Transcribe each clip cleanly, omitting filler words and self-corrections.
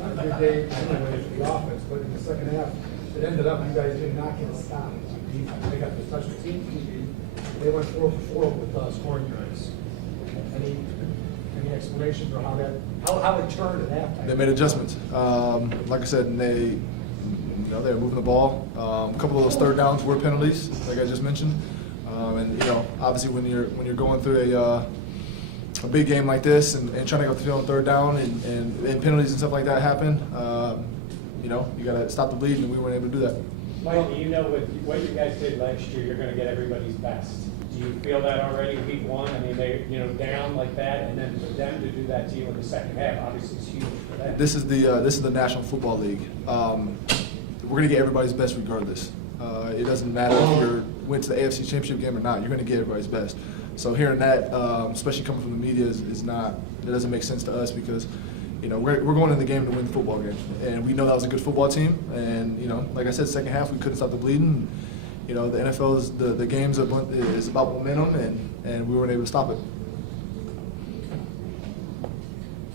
not a good day anyway for the offense, but in the second half, it ended up you guys did not get a stop. They got the touch the team. They went 4 for 4 with scoring yards. Any explanation for how it turned at halftime? They made adjustments. Like I said, and they were moving the ball. A couple of those third downs were penalties, like I just mentioned. And obviously when you're going through a big game like this and trying to go through on third down and penalties and stuff like that happen, you got to stop the bleeding, and we weren't able to do that. Mike, you know what you guys did last year, you're going to get everybody's best. Do you feel that already week one? I mean, they down like that, and then for them to do that to you in the second half, obviously it's huge for them. This is the National Football League. We're going to get everybody's best regardless. It doesn't matter if you went to the AFC Championship game or not. You're going to get everybody's best. So hearing that, especially coming from the media, is not. It doesn't make sense to us because, we're going in the game to win the football game, and we know that was a good football team. And like I said, second half we couldn't stop the bleeding. The NFL is the games is about momentum, and we weren't able to stop it.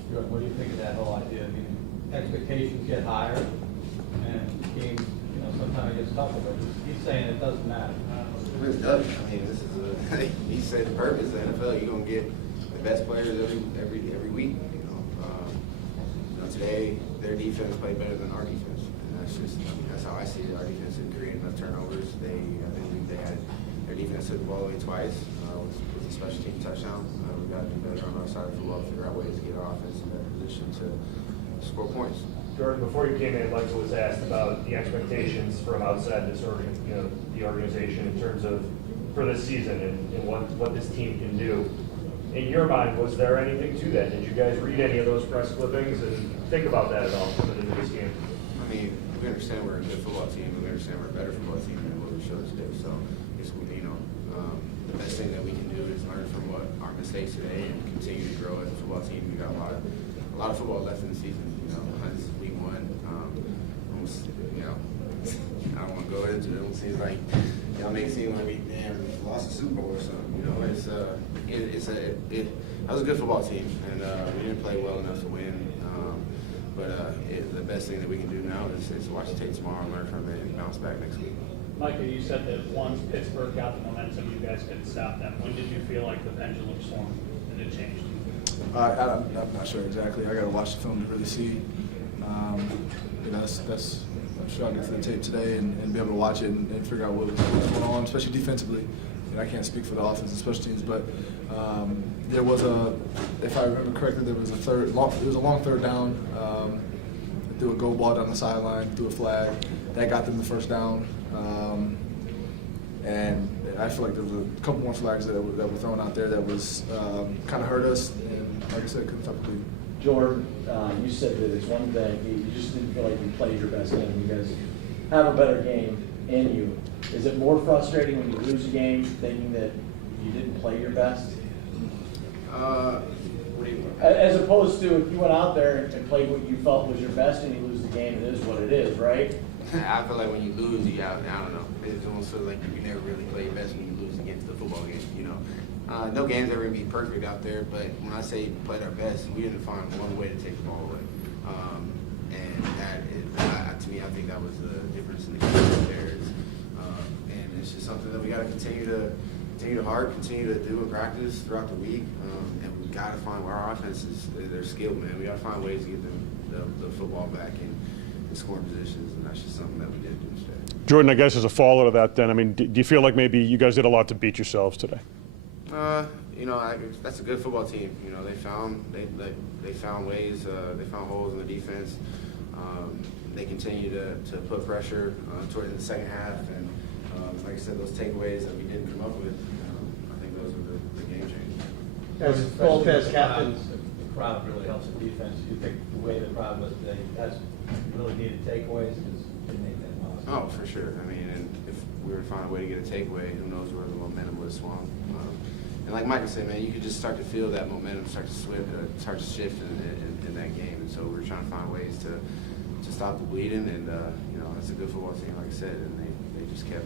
What do you think of that whole idea? I mean, expectations get higher, and games, sometimes it gets tougher. But he's saying it doesn't matter. It really does. I mean, this is he said the purpose of the NFL. You're gonna get the best players every week. Today their defense played better than our defense, and that's how I see it. Our defense didn't create enough turnovers. I think they had their defense took the ball away twice with a special team touchdown. We got to do better on our side of the football, figure out ways to get our offense in better position to score points. Jordan, before you came in, Michael was asked about the expectations from outside this the organization in terms of for this season and what this team can do. In your mind, was there anything to that? Did you guys read any of those press clippings and think about that at all coming into this game? I mean, we understand we're a good football team, and we understand we're a better football team than what we showed today. So, the best thing that we can do is learn from our mistakes today and continue to grow as a football team. We got a lot of football left in the season. This is week one. I don't want to go into it. It seems like y'all make it seem like we lost the Super Bowl or something. That was a good football team, and we didn't play well enough to win. The best thing that we can do now is watch the tape tomorrow and learn from it and bounce back next week. Micah, you said that once Pittsburgh got the momentum, you guys couldn't stop them. When did you feel like the pendulum swung and it changed? I'm not sure exactly. I got to watch the film to really see. I'm sure I'll get to the tape today and be able to watch it and figure out what was going on, especially defensively. I can't speak for the offense and special teams, but there was if I remember correctly, there was a long third down. Threw a goal ball down the sideline, threw a flag. That got them the first down. And I feel like there was a couple more flags that were thrown out there that was kind of hurt us. And like I said, couldn't stop the bleeding. Jordan, you said that it's one thing, you just didn't feel like you played your best game. You guys have a better game in you. Is it more frustrating when you lose a game thinking that you didn't play your best? What do you mean? As opposed to if you went out there and played what you felt was your best and you lose the game, it is what it is, right? I feel like when you lose, I don't know. It almost feels like you never really play your best when you lose against the football game, No game's ever going to be perfect out there, but when I say played our best, we didn't find one way to take the ball away. And that is, to me, I think that was the difference in the game right there. And it's just something that we got to continue to continue to do in practice throughout the week. And we got to find where our offense is, they're skilled, man. We got to find ways to get them the football back in scoring positions, and that's just something that we didn't do today. Jordan, I guess as a follow to that, then, I mean, do you feel like maybe you guys did a lot to beat yourselves today? That's a good football team. They found ways. They found holes in the defense. They continue to put pressure towards the second half, and like I said, those takeaways that we didn't come up with, I think those are the game changers. As both as captains, The crowd really helps the defense. You think the way the crowd was today, that's really needed takeaways because they made that possible. Oh, for sure. I mean, and if we were to find a way to get a takeaway, who knows where the momentum would have swung. And like Michael said, man, you could just start to feel that momentum start to shift in that game. And so we're trying to find ways to stop the bleeding. And it's a good football team, like I said, and they just kept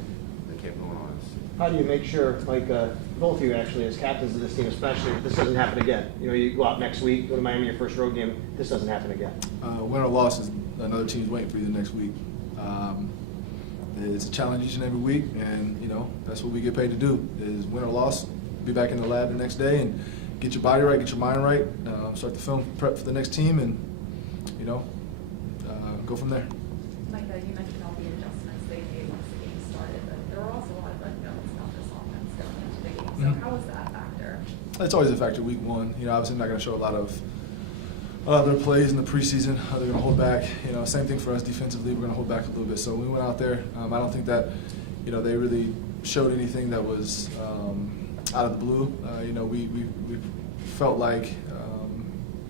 kept going on. How do you make sure, like, both of you actually, as captains of this team especially, that this doesn't happen again? You know, you go out next week, go to Miami, your first road game, this doesn't happen again. Win or loss is another team's waiting for you the next week. It's a challenge each and every week, and you know that's what we get paid to do: is win or loss. Be back in the lab the next day and get your body right, get your mind right, start the film prep for the next team, and you know go from there. Micah, you mentioned all the adjustments they made once the game started, but there were also a lot of unknowns about this offense going into the game. So how was that a factor? It's always a factor week one. You know, obviously I'm not going to show a lot of their plays in the preseason. They're going to hold back. You know, same thing for us defensively. We're going to hold back a little bit. So we went out there. I don't think that, you know, they really showed anything that was out of the blue. You know, we felt like,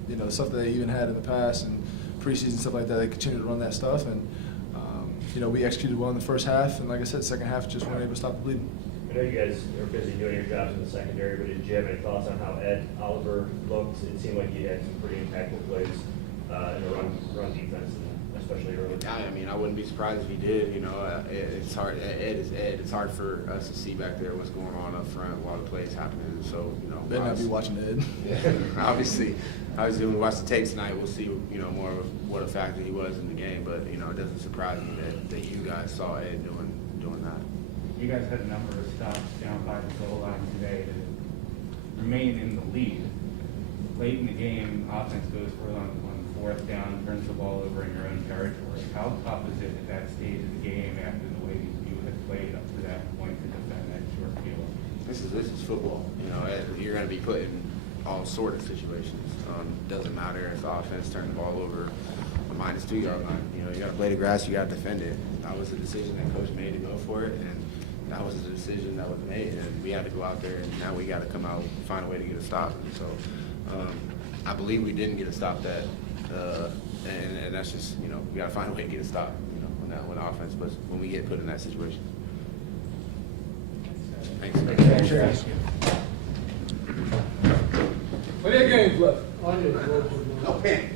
you know, stuff that they even had in the past and preseason stuff like that. They continued to run that stuff, and you know, we executed well in the first half. And like I said, second half just weren't able to stop the bleeding. I know you guys are busy doing your jobs in the secondary, but did you have any thoughts on how Ed Oliver looked? It seemed like he had some pretty impactful plays in the run defense, and especially early. I mean, I wouldn't be surprised if he did. You know, it's hard. Ed is Ed. It's hard for us to see back there what's going on up front while the play's happening. So, you know, Better not be watching Ed. Yeah, obviously, when we watch the tape tonight, we'll see, you know, more of what a factor he was in the game. But you know, it doesn't surprise me that you guys saw Ed doing that. You guys had a number of stops down by the goal line today to remain in the lead. Late in the game, offense goes for it on fourth down, turns the ball over in your own territory. How tough is it at that stage of the game after the way you had played up to that point to defend that short field? This is football. You know, you're going to be put in all sort of situations. Doesn't matter if the offense turned the ball over a -2 yard line. You know, you got to play the grass, you got to defend it. That was a decision that coach made to go for it, and that was the decision that was made, and we had to go out there, and now we got to come out and find a way to get a stop. And so I believe we didn't get a stop that, and that's just, you know, we got to find a way to get a stop, you know, when the offense, but when we get put in that situation. Thanks. What are your games left? No panic.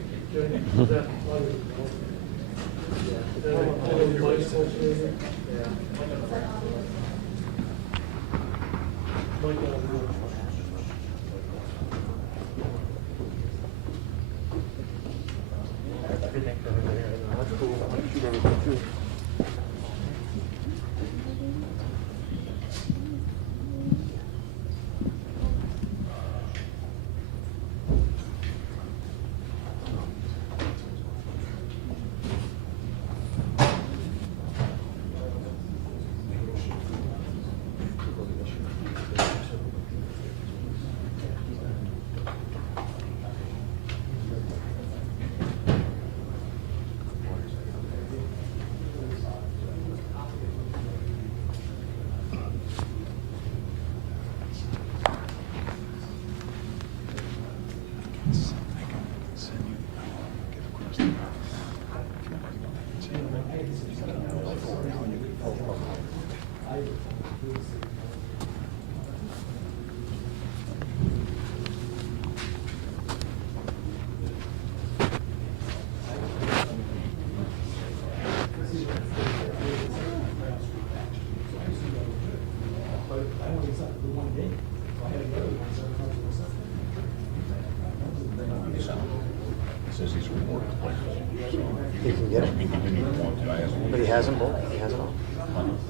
Says he's reported to players. He can get it. He didn't want to. I asked him. But he hasn't, he hasn't all.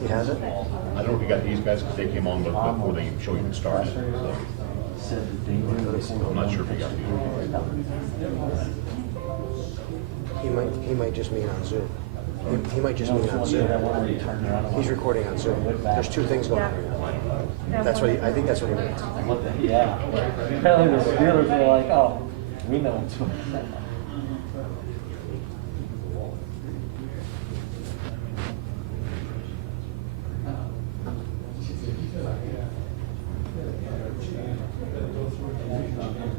He hasn't? I don't know if he got these guys because they came on before they show you the stars. So I'm not sure if he got these. He might just mean on Zoom. He might just mean on Zoom. He's recording on Zoom. There's two things going on right now. That's what I think that's what he means. Yeah. Apparently the Steelers were like, oh, we know what's going on.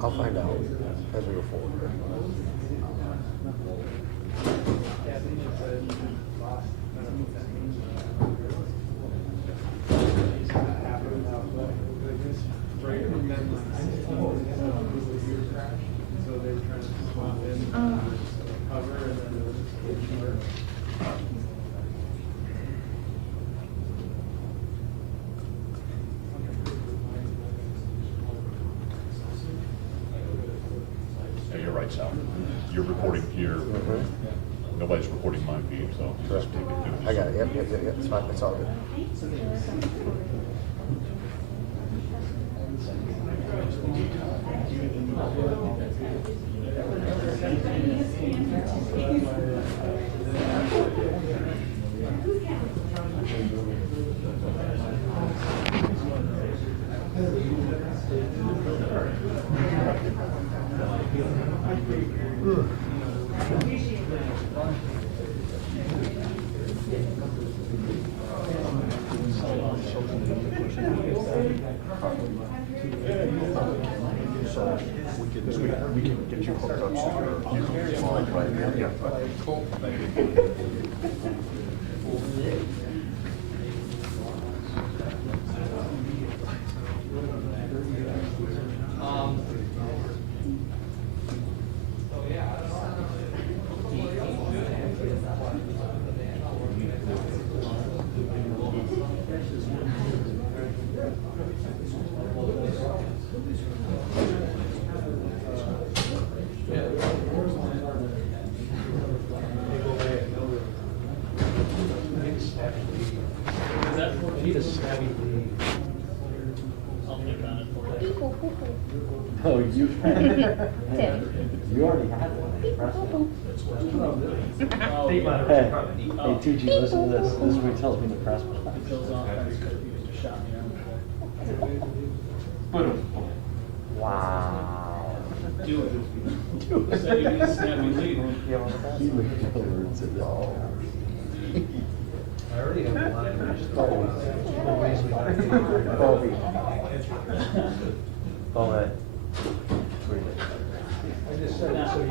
I'll find out as we go forward. recording here. Nobody's recording my feed, so. just take it too. I got it, yep, it's fine, it's all good. We can get you hooked up to your phone right here. Yeah, cool. Oh, you already had one. Hey, TG, listen to this. This is what he tells me in the press box. Wow. Do it. Do it. Said you need to snap me lead. He looked over and said, "Oh." I already have a lot of Oh, that. I just said it so you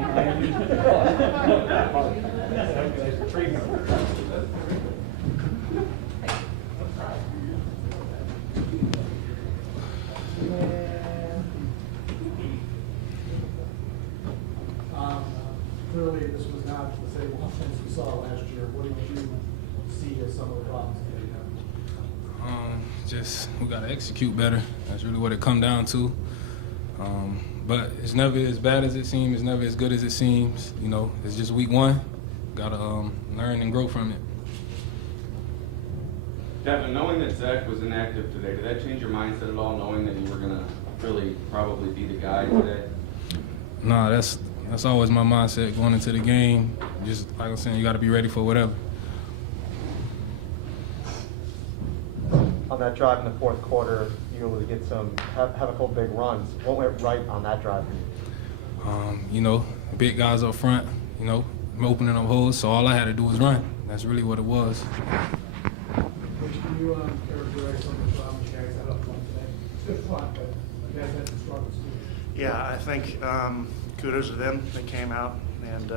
clearly, this was not the same offense we saw last year. What did you see as some of the problems that you have? Just we gotta execute better. That's really what it come down to. But it's never as bad as it seems. It's never as good as it seems. You know, it's just week one. Gotta learn and grow from it. Devin, knowing that Zach was inactive today, did that change your mindset at all? Knowing that you were gonna really probably be the guy today? Nah, that's always my mindset going into the game. Just like I'm saying, you gotta be ready for whatever. On that drive in the fourth quarter, you were able to get have a couple big runs. What went right on that drive? You know, big guys up front, you know, opening up holes, so all I had to do was run. That's really what it was. Which can you characterize some of the problems you guys had up front today? Good fun, but you guys had some struggles too. Yeah, I think kudos to them. They came out and,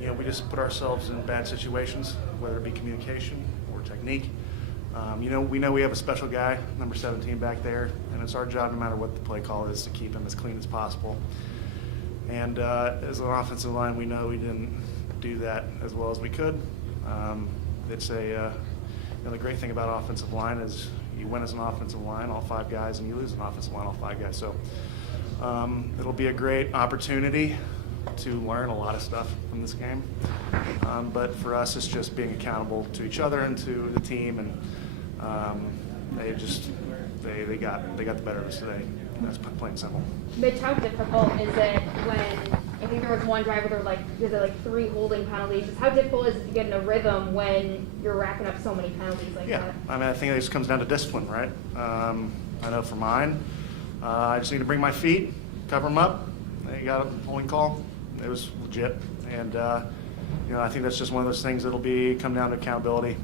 you know, we just put ourselves in bad situations, whether it be communication or technique. You know we have a special guy, number 17 back there, and it's our job, no matter what the play call is, to keep him as clean as possible. And as an offensive line, we know we didn't do that as well as we could. It's you know, the great thing about offensive line is you win as an offensive line, all 5 guys, and you lose as an offensive line, all 5 guys. So it'll be a great opportunity to learn a lot of stuff from this game. But for us, it's just being accountable to each other and to the team, and they got the better of us today. That's plain and simple. Mitch, how difficult is it when, I think there was one drive where there were like 3 holding penalties? Just how difficult is it to get in a rhythm when you're racking up so many penalties like that? I mean, I think it just comes down to discipline, right? I know for mine, I just need to bring my feet, cover them up. They got a holding call. It was legit, and you know, I think that's just one of those things that'll come down to accountability.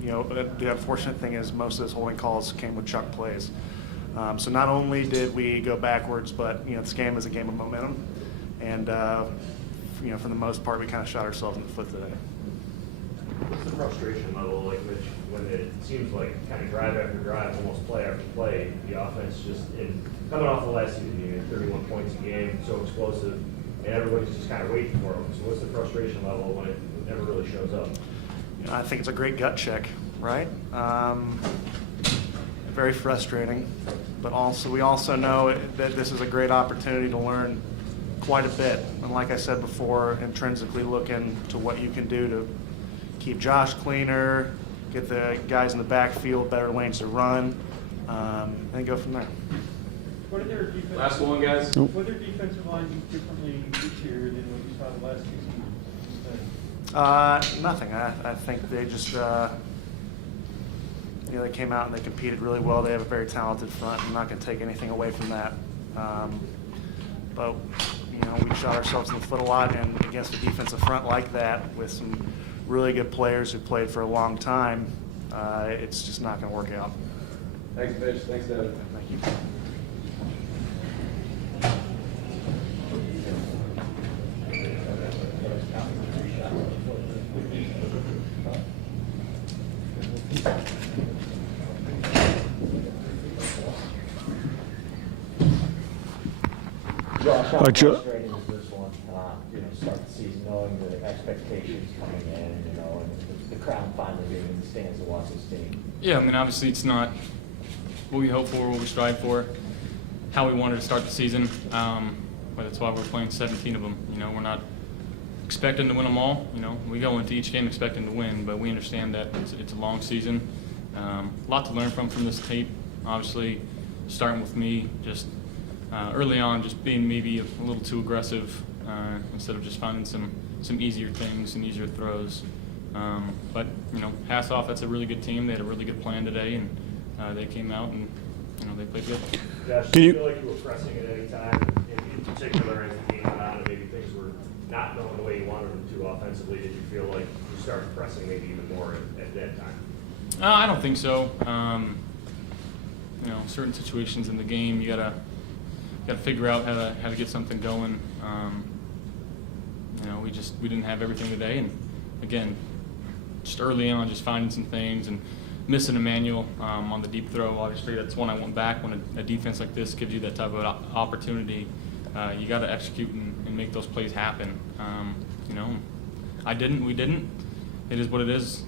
You know, the unfortunate thing is most of those holding calls came with chuck plays. So not only did we go backwards, but you know, this game is a game of momentum, and you know, for the most part, we kind of shot ourselves in the foot today. What's the frustration level like when it seems like kind of drive after drive, almost play after play, the offense just coming off the last season, you had 31 points a game, so explosive, and everybody's just kind of waiting for them. So what's the frustration level when it never really shows up? You know, I think it's a great gut check, right? Very frustrating, but also we also know that this is a great opportunity to learn quite a bit. And like I said before, intrinsically looking to what you can do to keep Josh cleaner, get the guys in the backfield better lanes to run, and go from there. What are their defensive? Last one, guys. What are their defensive lines differently this year than what you saw the last 2 seasons? Nothing. I think they just, they came out and they competed really well. They have a very talented front. I'm not going to take anything away from that. But we shot ourselves in the foot a lot, and against a defensive front like that with some really good players who played for a long time, it's just not going to work out. Thanks, Mitch. Thanks, Devin. Thank you. Josh, how Joe. frustrating is this one? Start the season knowing the expectations coming in, and the crowd finally being in the stands to watch this team. Yeah, I mean, obviously it's not what we hope for, what we strive for, how we wanted to start the season. But that's why we're playing 17 of them. We're not expecting to win them all. We go into each game expecting to win, but we understand that it's a long season. A lot to learn from this tape. Obviously, starting with me, just early on, just being maybe a little too aggressive instead of just finding some easier things and easier throws. But hats off. That's a really good team. They had a really good plan today, and they came out and they played good. Josh, do you feel like you were pressing at any time, in particular as the game went on, and maybe things were not going the way you wanted them to offensively? Did you feel like you started pressing maybe even more at that time? I don't think so. Certain situations in the game, you gotta figure out how to get something going. We didn't have everything today, and again, just early on, just finding some things and missing Emmanuel on the deep throw. Obviously, that's one I went back when a defense like this gives you that type of opportunity. You got to execute and make those plays happen. I didn't. We didn't. It is what it is.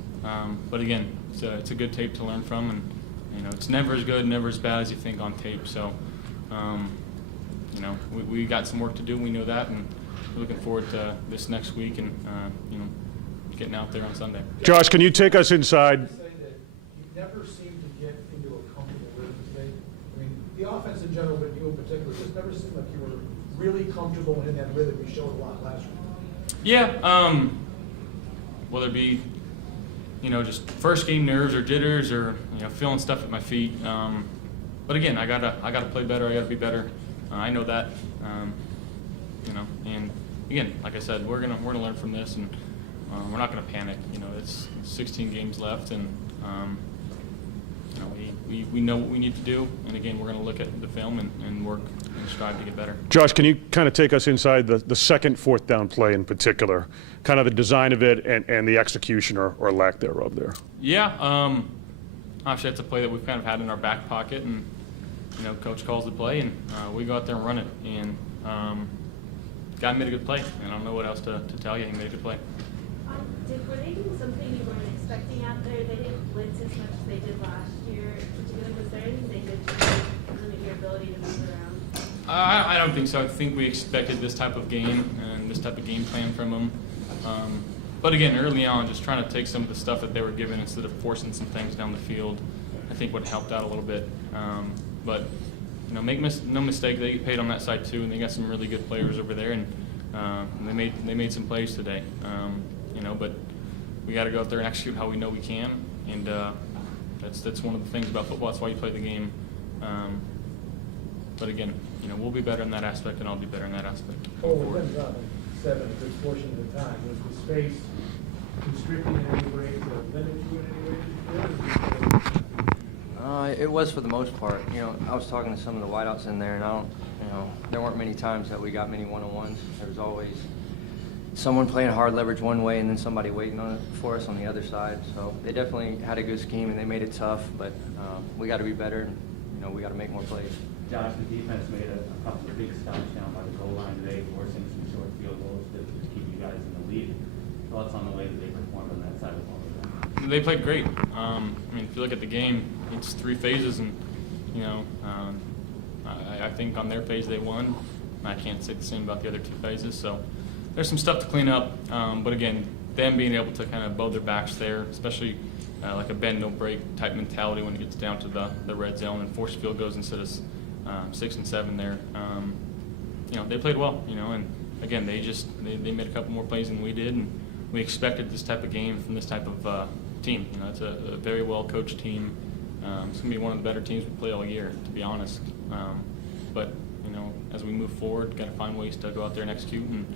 But again, it's a good tape to learn from, and it's never as good, never as bad as you think on tape. So, we got some work to do. We know that, and we're looking forward to this next week and getting out there on Sunday. Josh, can you take us inside? Say that you never seemed to get into a comfortable rhythm today. I mean, the offense in general, but you in particular, just never seemed like you were really comfortable in that rhythm you showed a lot last week. Yeah. Whether it be just first game nerves or jitters or feeling stuff at my feet. But again, I gotta play better. I gotta be better. I know that. And again, like I said, we're gonna learn from this, and we're not gonna panic. It's 16 games left, and we know what we need to do. And again, we're gonna look at the film and work and strive to get better. Josh, can you kind of take us inside the second fourth down play in particular, kind of the design of it and the execution or lack thereof there? Yeah, obviously that's a play that we've kind of had in our back pocket, and coach calls the play, and we go out there and run it. And guy made a good play, and I don't know what else to tell you. He made a good play. Were they doing something you weren't expecting out there? They didn't blitz as much as they did last year. Was there anything they did to limit your ability to move around? I don't think so. I think we expected this type of game and this type of game plan from them. But again, early on, just trying to take some of the stuff that they were given instead of forcing some things down the field, I think would have helped out a little bit. But make no mistake, they get paid on that side too, and they got some really good players over there, and they made some plays today. But we got to go out there and execute how we know we can, and that's one of the things about football. That's why you play the game. But again, we'll be better in that aspect, and I'll be better in that aspect. Within dropping 7 a good portion of the time, was the space constricting in any way to limit you in any way? It was for the most part. I was talking to some of the wideouts in there, and there weren't many times that we got many one-on-ones. There was always someone playing hard leverage one way and then somebody waiting on it for us on the other side. So they definitely had a good scheme and they made it tough, but we got to be better. And, we got to make more plays. Josh, the defense made a couple of big stops down by the goal line today, forcing some short field goals to keep you guys in the lead. Thoughts on the way that they performed on that side of the ball? They played great. If you look at the game, it's 3 phases, and I think on their phase they won. I can't say the same about the other two phases. So there's some stuff to clean up. But again, them being able to kind of bow their backs there, especially like a bend no break type mentality when it gets down to the red zone and force field goes instead of 6 and 7 there. They played well. And again, they made a couple more plays than we did, and we expected this type of game from this type of team. It's a very well coached team. It's gonna be one of the better teams we play all year, to be honest. But as we move forward, got to find ways to go out there and execute and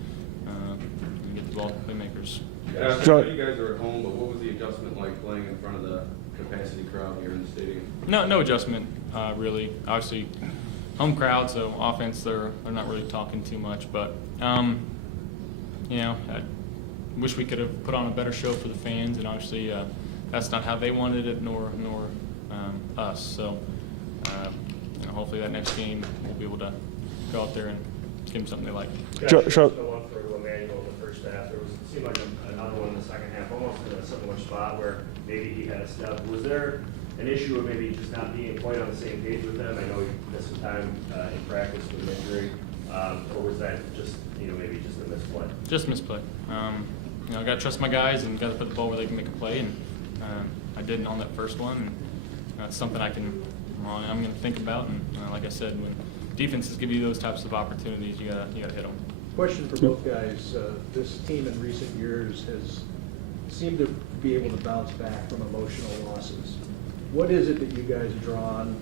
get the ball to playmakers. Yeah, I know you guys are at home, but what was the adjustment like playing in front of the capacity crowd here in the stadium? No adjustment, really. Obviously, home crowd, so offense, they're not really talking too much. But, I wish we could have put on a better show for the fans, and obviously that's not how they wanted it, nor us. So, hopefully that next game we'll be able to go out there and give them something they like. Sure. The one for Emmanuel in the first half, it seemed like another one in the second half, almost in a similar spot where maybe he had a step. Was there an issue of maybe just not being quite on the same page with him? I know he missed some time in practice with an injury, or was that just maybe just a misplay? Just misplay. I got to trust my guys and got to put the ball where they can make a play, and I didn't on that first one. And that's something I'm going to think about. And like I said, when defenses give you those types of opportunities, you gotta hit them. Question for both guys. This team in recent years has seemed to be able to bounce back from emotional losses. What is it that you guys draw on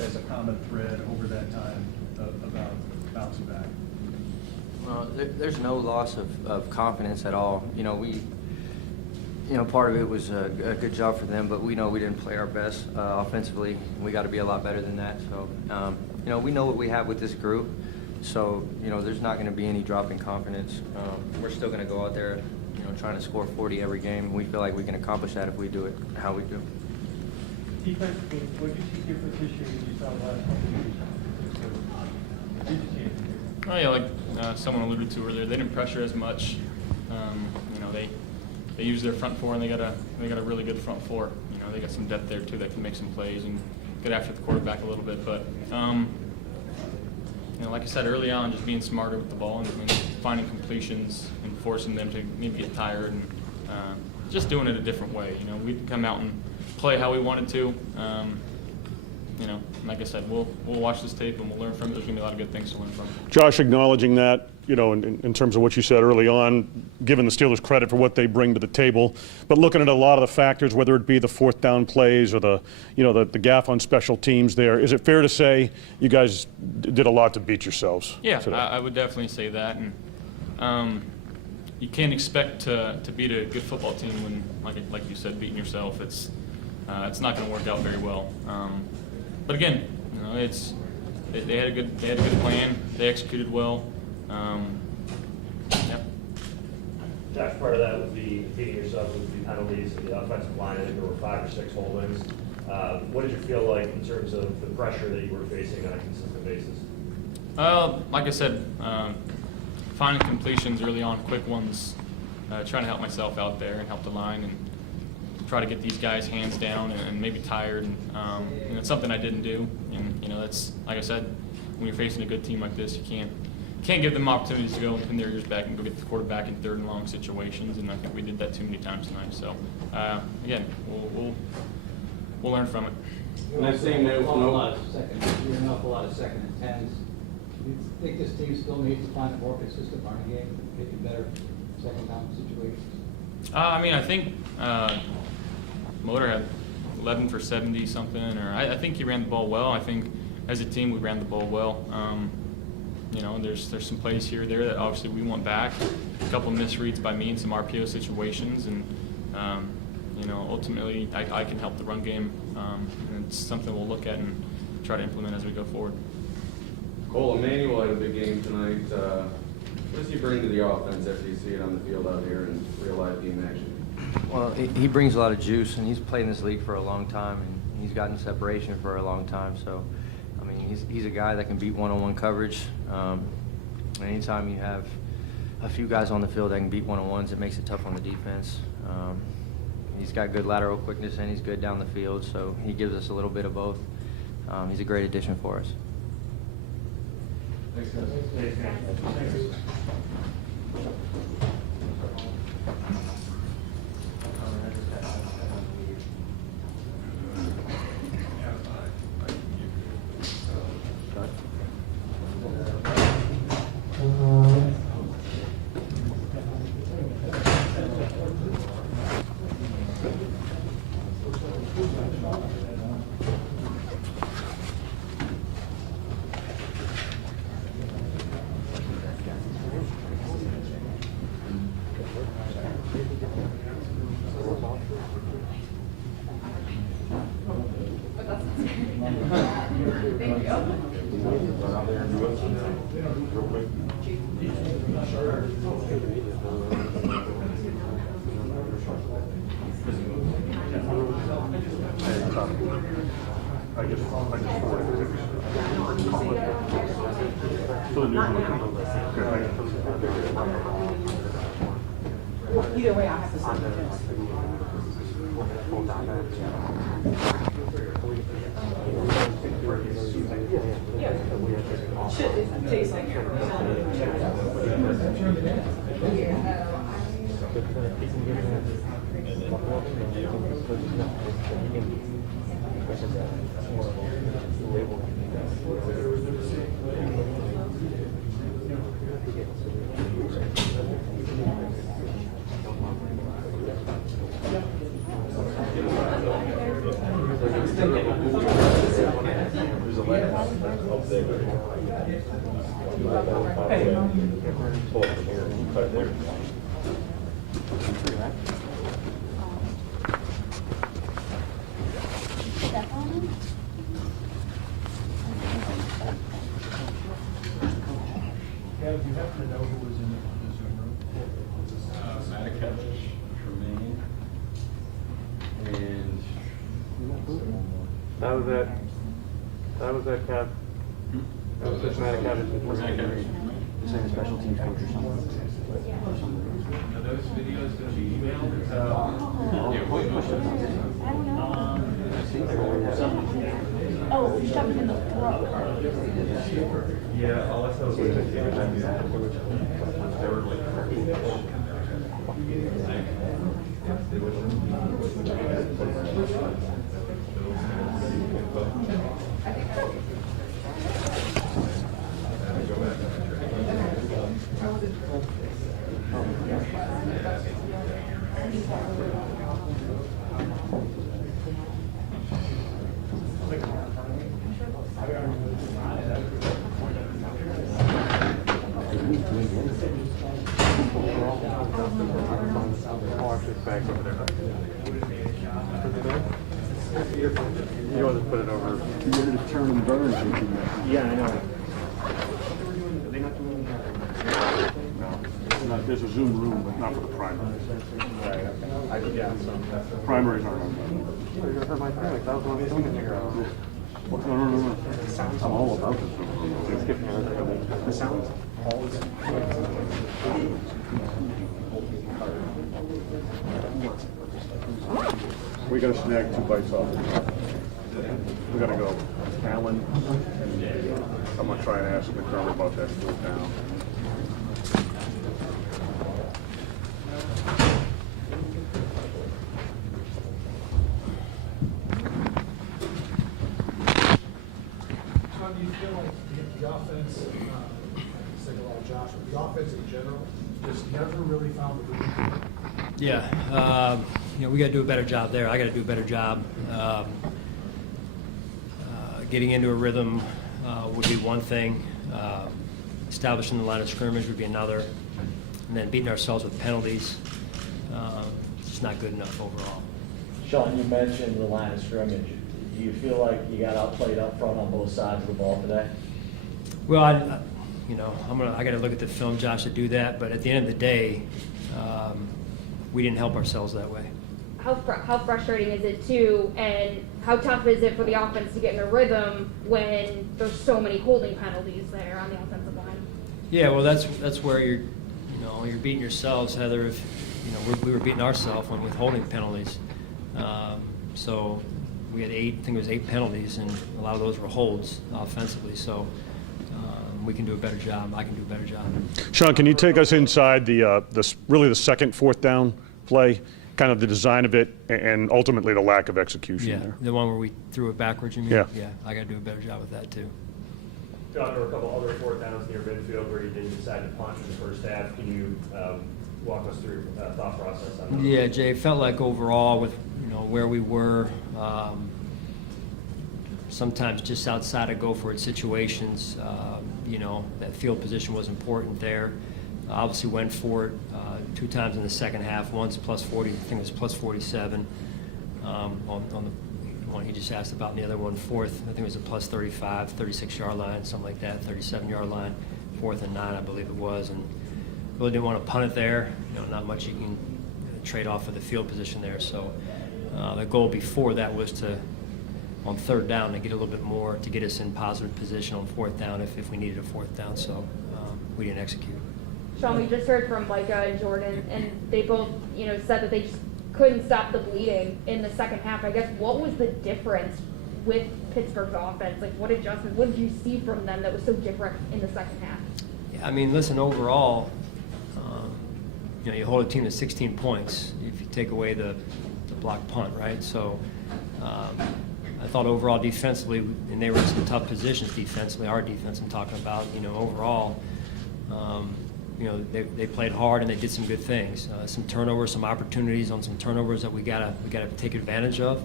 as a common thread over that time about bouncing back? Well, there's no loss of confidence at all. Part of it was a good job for them, but we know we didn't play our best offensively. We got to be a lot better than that. So, we know what we have with this group. So, there's not going to be any drop in confidence. We're still going to go out there, trying to score 40 every game. We feel like we can accomplish that if we do it how we do. Defensively, what did you see different this year than you saw last couple of years? Oh yeah, like someone alluded to earlier, they didn't pressure as much. They use their front four, and they got a really good front four. They got some depth there too that can make some plays and get after the quarterback a little bit. But like I said early on, just being smarter with the ball and finding completions and forcing them to maybe get tired and just doing it a different way. We'd come out and play how we wanted to. Like I said, we'll watch this tape and we'll learn from it. There's going to be a lot of good things to learn from. Josh, acknowledging that, in terms of what you said early on, giving the Steelers credit for what they bring to the table, but looking at a lot of the factors, whether it be the fourth down plays or the gaffe on special teams there, is it fair to say you guys did a lot to beat yourselves? Yeah, today? I would definitely say that. And you can't expect to beat a good football team when, like you said, beating yourself. It's not going to work out very well. But again, they had a good plan. They executed well. Yeah. Josh, part of that would be beating yourself with the penalties and the offensive line. I think there were 5 or 6 holdings. What did you feel like in terms of the pressure that you were facing on a consistent basis? Like I said, finding completions early on, quick ones, trying to help myself out there and help the line and try to get these guys hands down and maybe tired. And it's something I didn't do. And that's, like I said, when you're facing a good team like this, you can't give them opportunities to go and pin their ears back and go get the quarterback in 3rd and long situations. And I think we did that too many times tonight. So again, we'll learn from it. You're an awful lot of second and tens. Do you think this team still needs to find a more consistent running game, maybe better second down situations? I think Motor had 11 for 70 something, or I think he ran the ball well. I think as a team we ran the ball well. There's some plays here or there that obviously we want back. A couple of misreads by me in some RPO situations, and ultimately I can help the run game. And it's something we'll look at and try to implement as we go forward. Cole, Emmanuel had a big game tonight. What does he bring to the offense after you see it on the field out here in real life game action? Well, he brings a lot of juice, and he's played in this league for a long time, and he's gotten separation for a long time. So, he's a guy that can beat one-on-one coverage. Anytime you have a few guys on the field that can beat one-on-ones, it makes it tough on the defense. He's got good lateral quickness, and he's good down the field, so he gives us a little bit of both. He's a great addition for us. Thanks, guys. Either way, I have to send it. Shit, it tastes like Kev, do you happen to know who was in the Zoom room? Matica, Tremaine, and That was it. Kev. That was just Matica. Is there a special teams coach or something? Are those videos going to be emailed? Oh, shove it in the throat. Yeah, I'll let those You want to put it over? You wanted to turn and burn. Yeah, I know. No, there's a Zoom room, but not for the primaries. Primaries aren't on. You're gonna hurt my feelings. That was what I was trying to figure out. No. I'm all about this Zoom room. Skip me. The sounds. We gotta snag 2 bites off it. We gotta go. Alan, I'm gonna try and ask McDermott about that fourth down. How do you feel like the offense, say a lot of Josh, but the offense in general, just never really found the rhythm? Yeah, we got to do a better job there. I got to do a better job. Getting into a rhythm would be one thing. Establishing the line of scrimmage would be another. And then beating ourselves with penalties. It's just not good enough overall. Sean, you mentioned the line of scrimmage. Do you feel like you got outplayed up front on both sides of the ball today? Well, I got to look at the film, Josh, to do that. But at the end of the day, we didn't help ourselves that way. How frustrating is it too, and how tough is it for the offense to get in a rhythm when there's so many holding penalties there on the offensive line? Yeah, well, that's where you're beating yourselves, Heather. If we were beating ourselves with holding penalties. So we had 8 penalties, and a lot of those were holds offensively. So we can do a better job. I can do a better job. Sean, can you take us inside really the second fourth down play, kind of the design of it, and ultimately the lack of execution Yeah, there? the one where we threw it backwards, you mean? Yeah. Yeah, I got to do a better job with that too. John, there were a couple other fourth downs near midfield where you didn't decide to punt in the first half. Can you walk us through thought process on that? Yeah, Jay, it felt like overall with where we were, sometimes just outside of go for it situations, that field position was important there. Obviously went for it 2 times in the second half, once plus 40, I think it was plus 47 on the one he just asked about, and the other one fourth, I think it was a plus 35, 36-yard line, something like that, 37-yard line, 4th and 9, I believe it was, and really didn't want to punt it there. Not much you can trade off of the field position there. So the goal before that was to, on 3rd down, to get a little bit more, to get us in positive position on 4th down if we needed a 4th down. So we didn't execute. Sean, we just heard from Micah and Jordan, and they both, said that they just couldn't stop the bleeding in the second half. I guess what was the difference with Pittsburgh's offense? Like, what adjustments? What did you see from them that was so different in the second half? Yeah, I mean, listen, overall, you hold a team to 16 points if you take away the block punt, right? So I thought overall defensively, and they were in some tough positions defensively, our defense I'm talking about, overall, they played hard and they did some good things. Some turnovers, some opportunities on some turnovers that we gotta take advantage of.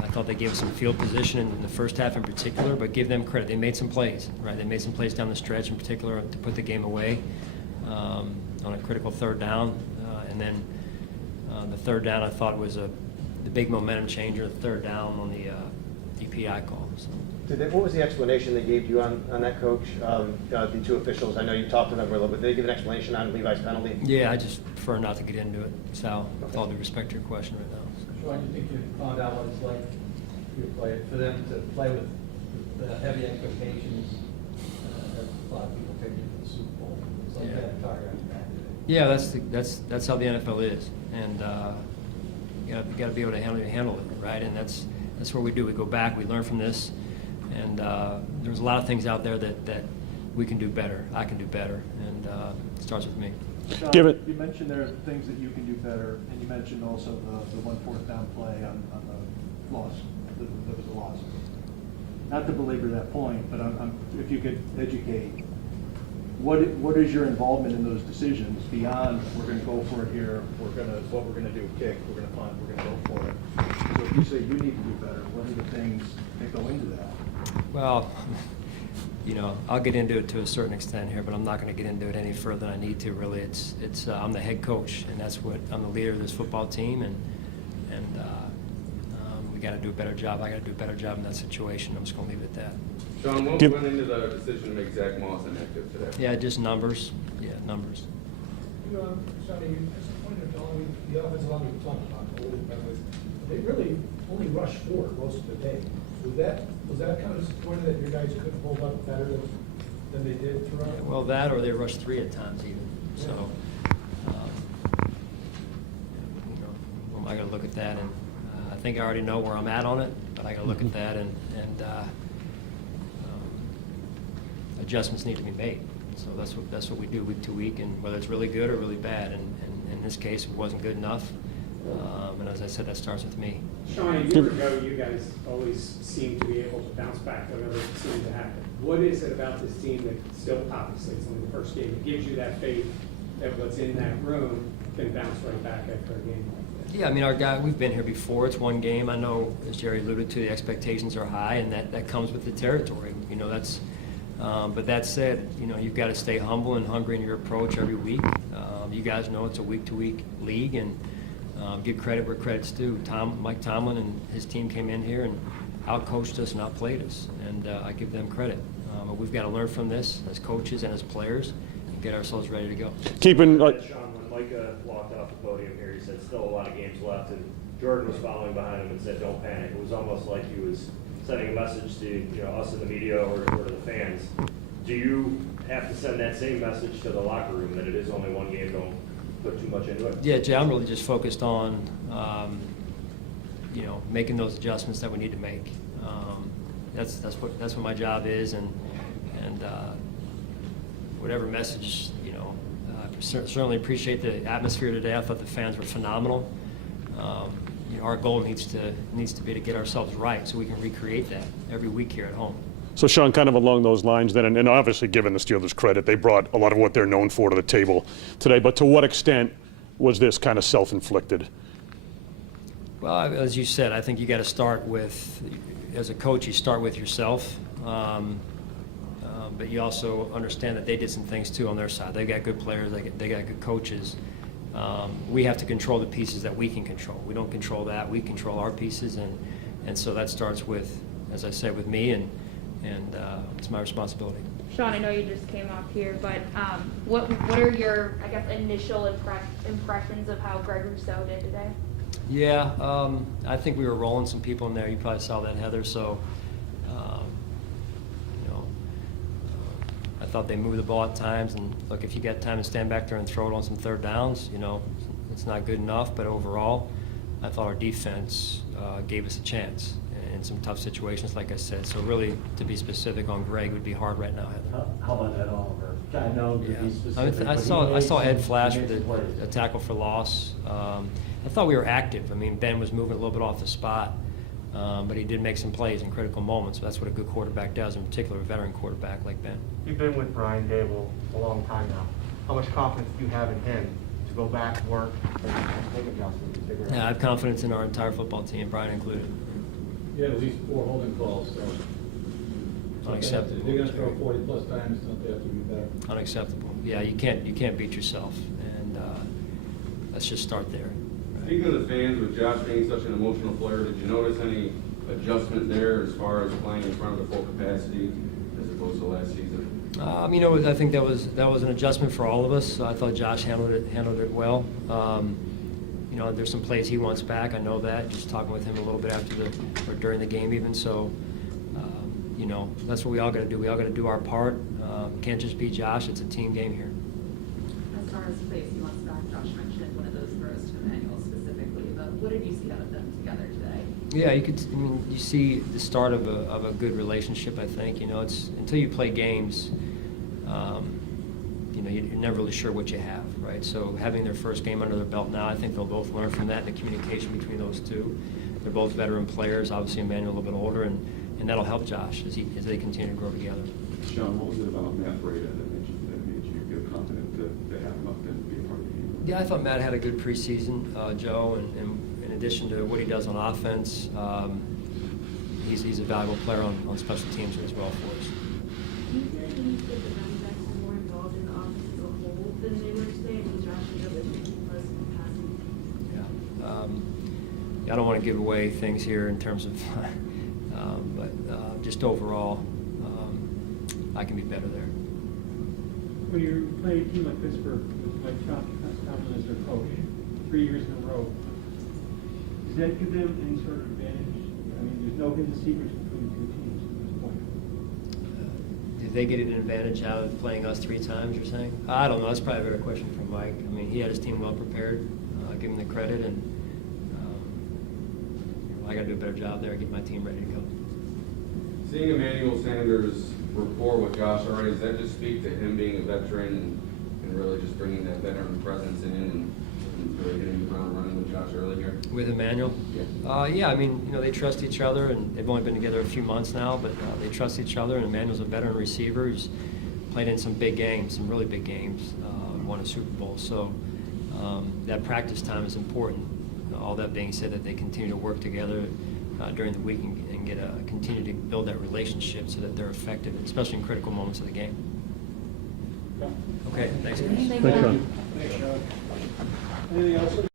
I thought they gave us some field position in the first half in particular, but give them credit. They made some plays, right? They made some plays down the stretch in particular to put the game away on a critical 3rd down. And then the 3rd down I thought was the big momentum changer, the 3rd down on the DPI call. So. What was the explanation they gave you on that, Coach? The 2 officials, I know you talked to them for a little bit. Did they give an explanation on Levi's penalty? Yeah, I just prefer not to get into it, Sal, with all due respect to your question right now. Sean, you think you found out what it's like for them to play with the heavy expectations that a lot of people picked you for the Super Bowl? It's like that target on your back. Yeah, that's how the NFL is, and you got to be able to handle it, right? And that's what we do. We go back, we learn from this, and there's a lot of things out there that we can do better. I can do better, and it starts with me. Sean, you mentioned there are things that you can do better, and you mentioned also the 1 4th down play on the loss. That was a loss. Not to belabor that point, but if you could educate, what is your involvement in those decisions beyond we're going to go for it here, what we're going to do, kick, we're going to punt, we're going to go for it. So if you say you need to do better, what are the things that go into that? Well, I'll get into it to a certain extent here, but I'm not going to get into it any further than I need to. Really, it's I'm the head coach, and I'm the leader of this football team, and we got to do a better job. I got to do a better job in that situation. I'm just going to leave it at that. Sean, what went into the decision to make Zach Moss inactive today? Yeah, just numbers. Yeah, numbers. Sonny, you just pointed out the offensive line we were talking about. They really only rushed 4 most of the day. Was that kind of disappointing that your guys couldn't hold up better than they did throughout? Well, that or they rushed 3 at times even. Yeah. So, I got to look at that, and I think I already know where I'm at on it, but I got to look at that, and adjustments need to be made. So that's what we do week to week, and whether it's really good or really bad. And in this case, it wasn't good enough. And as I said, that starts with me. Sean, a year ago, you guys always seem to be able to bounce back whenever it seemed to happen. What is it about this team that still, obviously, it's only the first game, it gives you that faith that what's in that room can bounce right back after a game like this? Yeah, I mean, we've been here before. It's one game. I know, as Jerry alluded to, the expectations are high, and that comes with the territory. But that said, you've got to stay humble and hungry in your approach every week. You guys know it's a week-to-week league, and give credit where credit's due. Mike Tomlin and his team came in here and out-coached us and out-played us, and I give them credit. But we've got to learn from this as coaches and as players and get ourselves ready to go. Sean, when Micah walked off the podium here, he said still a lot of games left, and Jordan was following behind him and said don't panic. It was almost like he was sending a message to us in the media or to the fans. Do you have to send that same message to the locker room that it is only one game, don't put too much into it? Yeah, Jay, I'm really just focused on, making those adjustments that we need to make. that's what my job is, and whatever message, I certainly appreciate the atmosphere today. I thought the fans were phenomenal. Our goal needs to be to get ourselves right so we can recreate that every week here at home. So Sean, kind of along those lines then, and obviously given the Steelers credit, they brought a lot of what they're known for to the table today, but to what extent was this kind of self-inflicted? Well, as you said, I think you got to start with, as a coach, you start with yourself. But you also understand that they did some things too on their side. They got good players, they got good coaches. We have to control the pieces that we can control. We don't control that. We control our pieces, and so that starts with, as I said, with me, and it's my responsibility. Sean, I know you just came off here, but what are your, I guess, initial impressions of how Greg Rousseau did today? Yeah, I think we were rolling some people in there. You probably saw that, Heather. So, I thought they moved the ball at times. And look, if you got time to stand back there and throw it on some third downs, it's not good enough. But overall, I thought our defense gave us a chance in some tough situations, like I said. So really, to be specific on Greg would be hard right now, Heather. How about Ed Oliver? I know to be specific. I saw Ed flash with a tackle for loss. I thought we were active. I mean, Ben was moving a little bit off the spot, but he did make some plays in critical moments. That's what a good quarterback does, in particular a veteran quarterback like Ben. You've been with Brian Dable a long time now. How much confidence do you have in him to go back, work, and make adjustments, figure it out? Yeah, I have confidence in our entire football team, Brian included. You had at least 4 holding calls, so. Unacceptable. If you're gonna throw 40-plus times, don't they have to be better? Unacceptable. Yeah, you can't beat yourself, and let's just start there. Speaking of the fans, with Josh being such an emotional player, did you notice any adjustment there as far as playing in front of the full capacity as opposed to last season? I think that was an adjustment for all of us. I thought Josh handled it well. There's some plays he wants back. I know that. Just talking with him a little bit or during the game even. So, that's what we all got to do. We all got to do our part. Can't just be Josh. It's a team game here. As far as plays he wants back, Josh mentioned one of those throws to Emmanuel specifically, but what did you see out of them together today? Yeah, you see the start of a good relationship. I think it's until you play games, you're never really sure what you have, right? So having their first game under their belt now, I think they'll both learn from that. And the communication between those two, they're both veteran players. Obviously, Emmanuel a little bit older, and that'll help Josh as they continue to grow together. Sean, what was it about Matt Breda that made you feel confident to have him up and be a part of the game? Yeah, I thought Matt had a good preseason, Joe, and in addition to what he does on offense, he's a valuable player on special teams as well for us. Do you feel like you need to get the running backs more involved in the offense as a whole than they were today? I mean, Josh was able to plus passing. I don't want to give away things here in terms of, but just overall, I can be better there. When you're playing a team like Pittsburgh, like Tomlin as their coach, 3 years in a row, does that give them any sort of advantage? I mean, there's no hidden secrets between the two teams at this point. Did they get an advantage out of playing us 3 times, you're saying? I don't know. That's probably a better question for Mike. I mean, he had his team well prepared. Give him the credit, and I got to do a better job there, get my team ready to go. Seeing Emmanuel Sanders' rapport with Josh already, does that just speak to him being a veteran and really just bringing that veteran presence in and really hitting the ground running with Josh early here? With Emmanuel? Yeah. Yeah, I mean, they trust each other, and they've only been together a few months now, but they trust each other, and Emmanuel's a veteran receiver. He's played in some big games, some really big games, won a Super Bowl. So that practice time is important. All that being said, that they continue to work together during the week and continue to build that relationship so that they're effective, especially in critical moments of the game. Okay, thanks, guys. Thanks, Sean. Anything else?